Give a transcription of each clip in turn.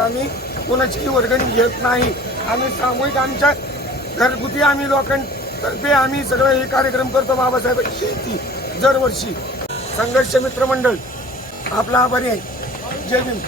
आम्ही कोणाची वर्गणी घेत नाही. आम्ही सामूहिक आमच्या घरगुती आम्ही लोकांतर्फे आम्ही सगळं हे कार्यक्रम करतो. बाबासाहेब शेती दरवर्षी. संघर्ष मित्र मंडळ आपला आभारी आहे. जय भीम.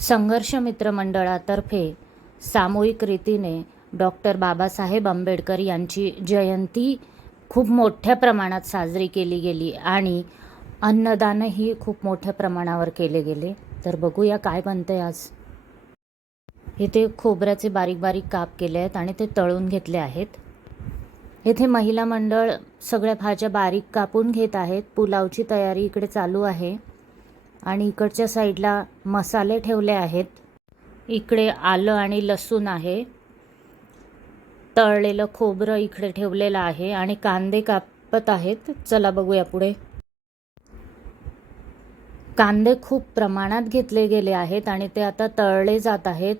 संघर्ष मित्र मंडळातर्फे सामूहिक रीतीने डॉक्टर बाबासाहेब आंबेडकर यांची जयंती खूप मोठ्या प्रमाणात साजरी केली गेली आणि अन्नदानही खूप मोठ्या प्रमाणावर केले गेले. तर बघूया काय बनतंय आज. इथे खोबऱ्याचे बारीक बारीक काप केले आहेत आणि ते तळून घेतले आहेत. येथे महिला मंडळ सगळ्या भाज्या बारीक कापून घेत आहेत. पुलावची तयारी इकडे चालू आहे. आणि इकडच्या साईडला मसाले ठेवले आहेत. इकडे आलं आणि लसूण आहे. तळलेलं खोबरं इकडे ठेवलेलं आहे आणि कांदे कापत आहेत. चला बघूया पुढे. कांदे खूप प्रमाणात घेतले गेले आहेत आणि ते आता तळले जात आहेत.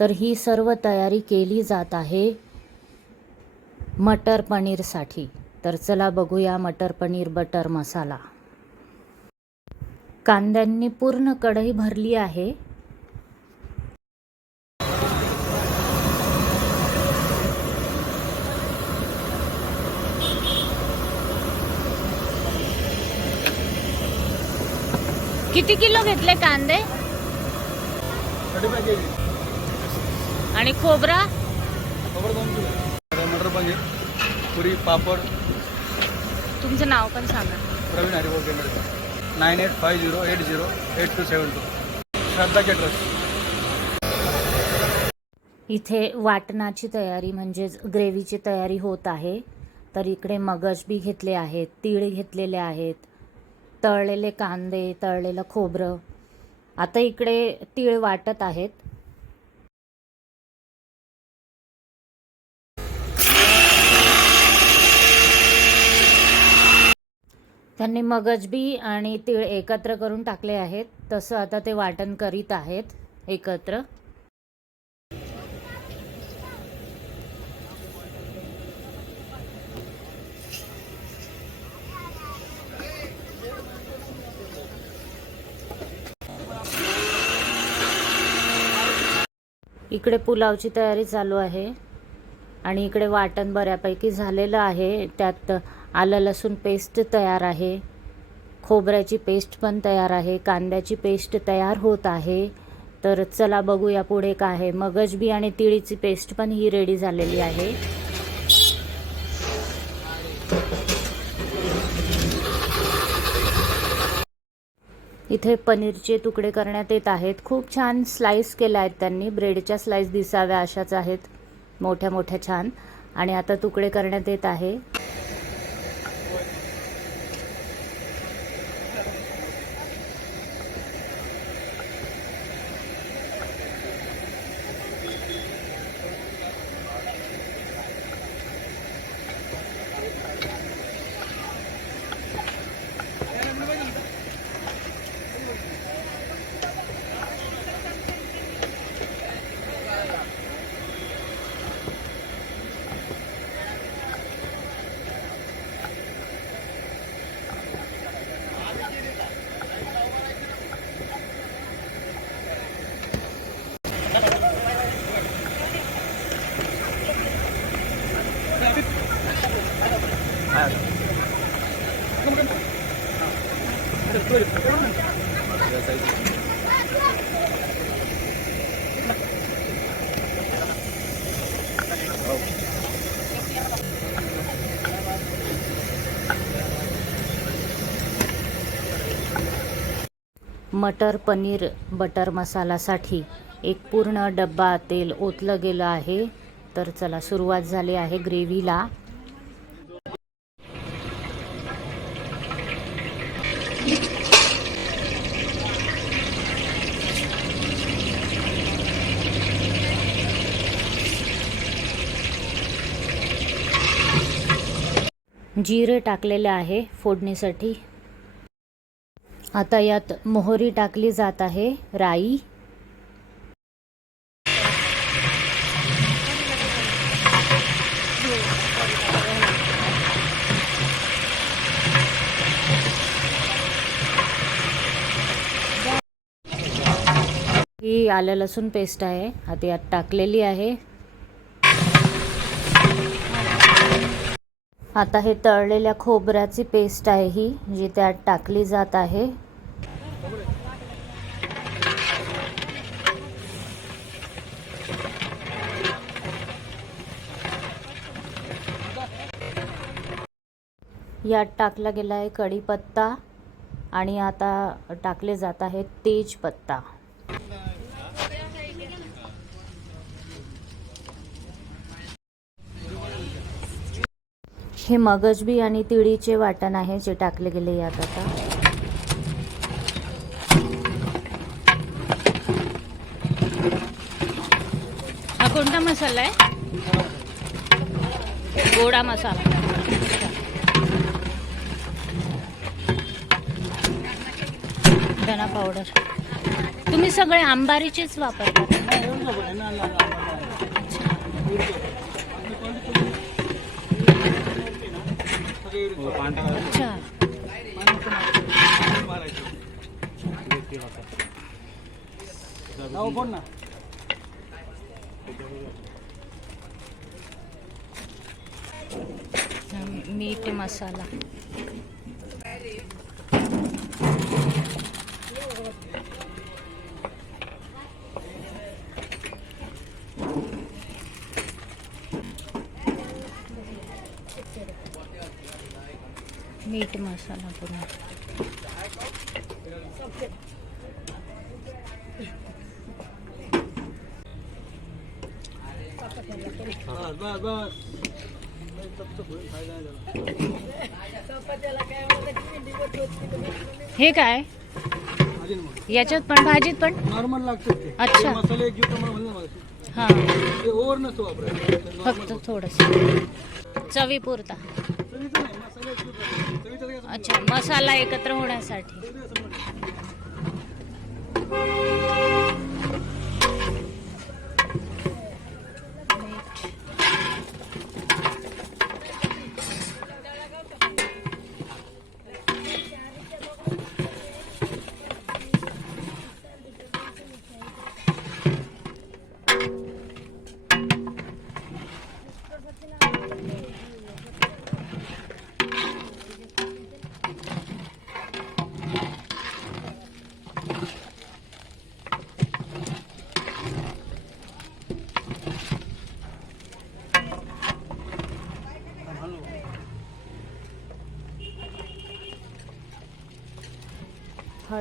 तर ही सर्व तयारी केली जात आहे मटर पनीरसाठी. तर चला बघूया मटर पनीर बटर मसाला. कांद्यांनी पूर्ण कढई भरली आहे. किती किलो घेतले कांदे? आणि खोबरा. मटर पनीर पुरी पापड. तुमचं नाव पण सांगा. प्रवीण हरिभाऊ केंद्र nine eight five zero eight zero eight two seven two. Shraddha caterers इथे वाटणाची तयारी म्हणजेच ग्रेव्हीची तयारी होत आहे. तर इकडे मगज बी घेतले आहेत तीळ घेतलेले आहेत तळलेले कांदे तळलेलं खोबरं. आता इकडे तीळ वाटत आहेत. त्यांनी मगजबी आणि तीळ एकत्र करून टाकले आहेत. तसं आता ते वाटण करीत आहेत. एकत्र. इकडे पुलावची तयारी चालू आहे. आणि इकडे वाटण बऱ्यापैकी झालेलं आहे. त्यात आलं लसूण पेस्ट तयार आहे. खोबऱ्याची पेस्ट पण तयार आहे. कांद्याची पेस्ट तयार होत आहे. तर चला बघूया पुढे काय आहे. मगजबी आणि तिळीची पेस्ट पण ही रेडी झालेली आहे. इथे पनीरचे तुकडे करण्यात येत आहेत. खूप छान स्लाइस केल्या आहेत त्यांनी ब्रेडच्या स्लाइस दिसाव्या अशाच आहेत. मोठ्या मोठ्या छान. आणि आता तुकडे करण्यात येत आहे. मटर पनीर बटर मसालासाठी एक पूर्ण डब्बा तेल ओतलं गेलं आहे. तर चला सुरुवात झाली आहे ग्रेव्हीला. जिरे टाकलेले आहे फोडणीसाठी. आता यात मोहरी टाकली जात आहे राई. ही आलं लसूण पेस्ट आहे. आता यात टाकलेली आहे. आता हे तळलेल्या खोबऱ्याची पेस्ट आहे ही जी त्यात टाकली जात आहे. यात टाकला गेला आहे कढीपत्ता आणि आता टाकले जात आहे तेजपत्ता. हे मगजबी आणि तिळीचे वाटण आहे जे टाकले गेले यात आता. हा कोणता मसाला आहे? गोडा मसाला. धना पावडर तुम्ही सगळे आंबारीचेच वापरता. अच्छा नाव बोल ना मीठ मसाला. मीठ मसाला पुन्हा. बस बस बस हे काय? याच्यात पण भाजीत पण? नॉर्मल लागतात ते. अच्छा. मसाले एक हा. ओव्हर नसतो वापरायचं. फक्त थोडस. चवी अच्छा मसाला एकत्र होण्यासाठी.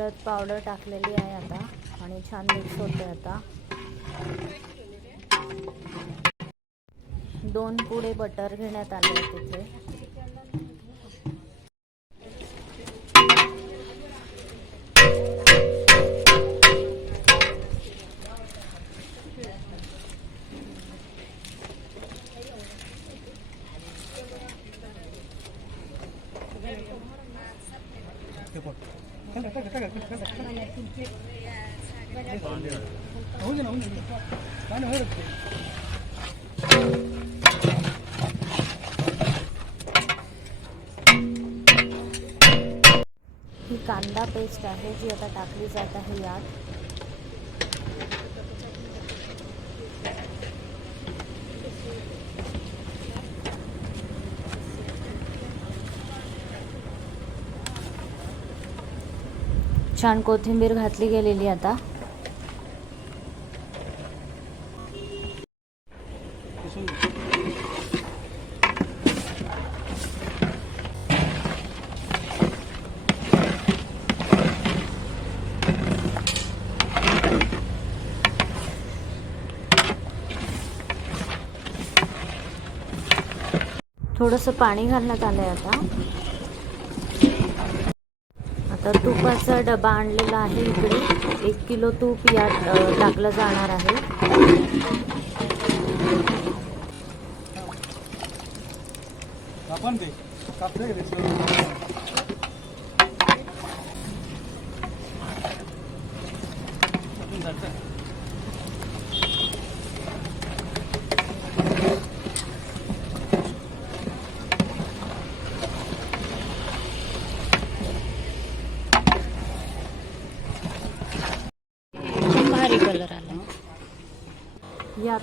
हळद पावडर टाकलेली आहे आता आणि छान मिक्स होते आता. दोन पुडे बटर घेण्यात आले आहे तिथे होऊ दे ना, होऊ दे. काय नाही होत ते. ही कांदा पेस्ट आहे जी आता टाकली जात आहे यात छान कोथिंबीर घातली गेलेली आता. थोडंसं पाणी घालण्यात आलं आहे आता. आता तुपाचा डबा आणलेला आहे इकडे. एक किलो तूप यात टाकलं जाणार आहे. आपण ते कापले आपण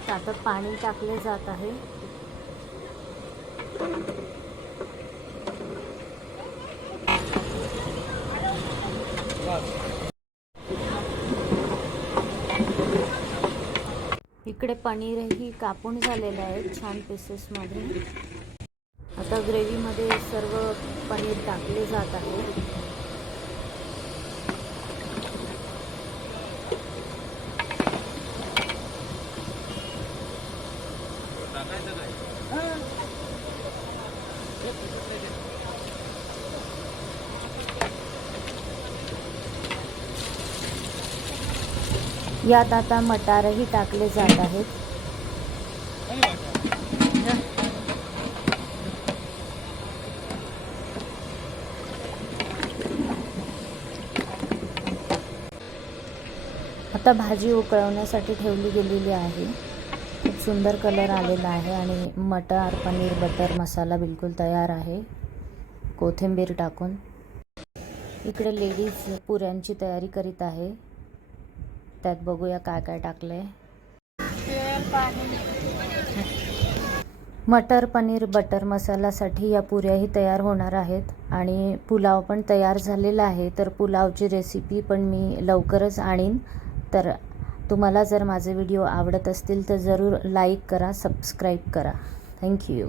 यात आता पाणी टाकले जात आहे. इकडे पनीरही कापून झालेले आहेत छान पीसेसमध्ये आता ग्रेव्हीमध्ये सर्व पनीर टाकले जात आहे. यात आता मटारही टाकले जात आहेत. आता भाजी उकळवण्यासाठी ठेवली गेलेली आहे. सुंदर कलर आलेला आहे आणि मटार पनीर बटर मसाला बिलकुल तयार आहे. कोथिंबीर टाकून. इकडे लेडीज पुऱ्यांची तयारी करीत आहे. त्यात बघूया काय काय टाकलंय. मटर पनीर बटर मसालासाठी या पुऱ्याही तयार होणार आहेत आणि पुलाव पण तयार झालेला आहे. तर पुलावची रेसिपी पण मी लवकरच आणीन. तर तुम्हाला जर माझे व्हिडिओ आवडत असतील तर जरूर लाईक करा सबस्क्राईब करा. थँक्यू